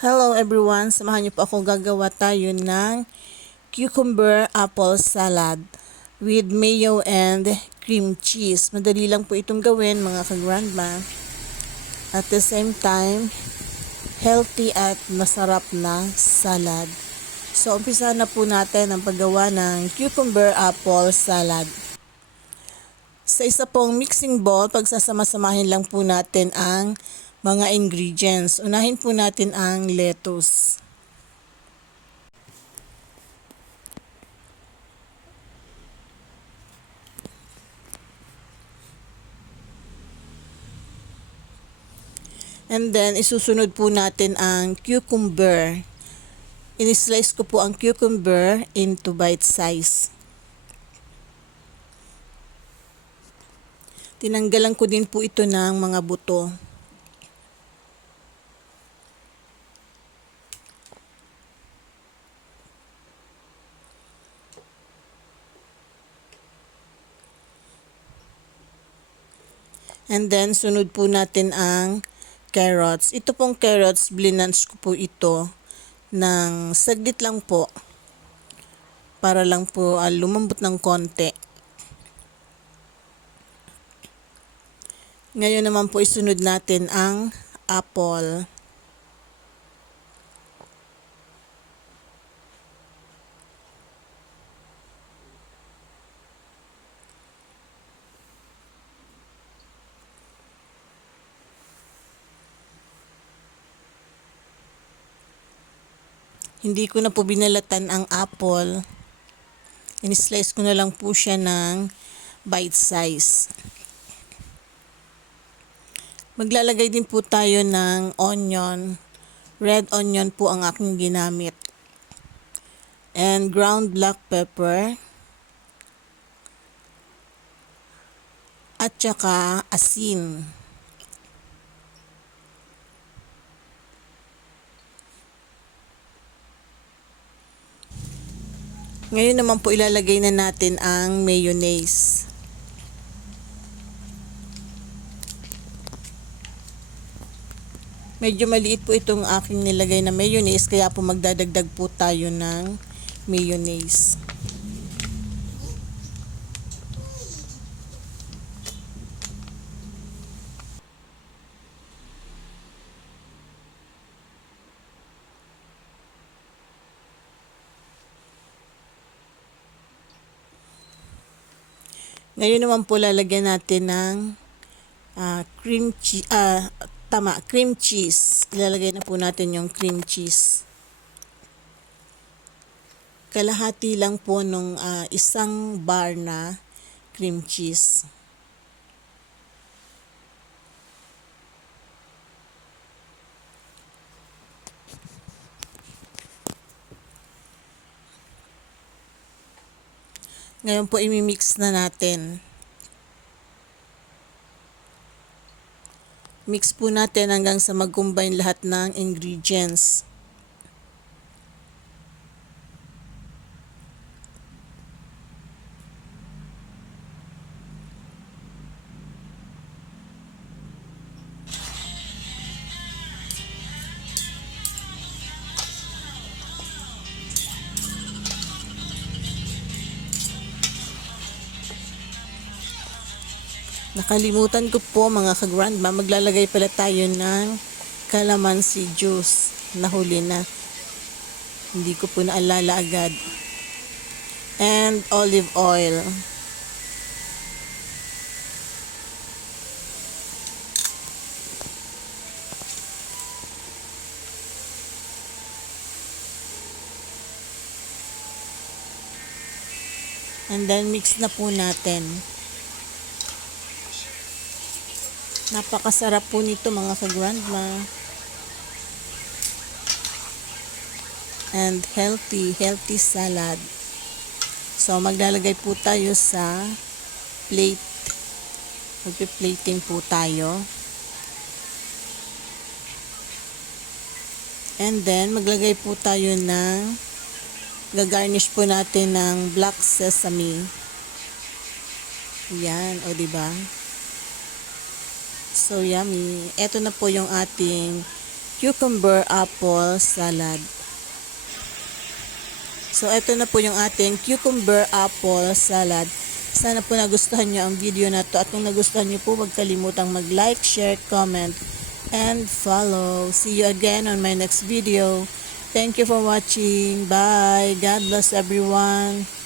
Hello everyone, samahan niyo po ako, gagawa tayo ng cucumber apple salad with mayo and cream cheese. Madali lang po itong gawin mga ka-grandma. At the same time, healthy at masarap na salad. So umpisa na po natin ang paggawa ng cucumber apple salad. Sa isa pong mixing bowl, pagsasama-samahin lang po natin ang mga ingredients. Unahin po natin ang lettuce. And then, isusunod po natin ang cucumber. In-slice ko po ang cucumber into bite size. Tinanggalan ko din po ito ng mga buto. And then, sunod po natin ang carrots. Ito pong carrots, blinange ko po ito ng saglit lang po. Para lang po lumambot ng konti. Ngayon naman po isunod natin ang apple. Hindi ko na po binalatan ang apple. In-slice ko na lang po siya ng bite size. Maglalagay din po tayo ng onion. Red onion po ang aking ginamit. And ground black pepper. At saka asin. Ngayon naman po ilalagay na natin ang mayonnaise. Medyo maliit po itong aking nilagay na mayonnaise, kaya po magdadagdag po tayo ng mayonnaise. Ngayon naman po lalagyan natin ng cream cheese. Ilalagay na po natin yung cream cheese. Kalahati lang po nung isang bar na cream cheese. Ngayon po imimix na natin. Mix po natin hanggang sa mag-combine lahat ng ingredients. Nakalimutan ko po mga ka-grandma, maglalagay pala tayo ng calamansi juice. Nahuli na. Hindi ko po naalala agad. And olive oil. And then mix na po natin. Napakasarap po nito mga ka-grandma. And healthy salad. So maglalagay po tayo sa plate. Magpi-plating po tayo. And then maglagay po tayo ng gagarnish po natin ng black sesame. Yan, o diba? So yummy. Ito na po yung ating cucumber apple salad. So, ito na po yung ating cucumber apple salad. Sana po nagustuhan nyo ang video na to. At kung nagustuhan nyo po, huwag kalimutang mag-like, share, comment, and follow. See you again on my next video. Thank you for watching. Bye. God bless everyone.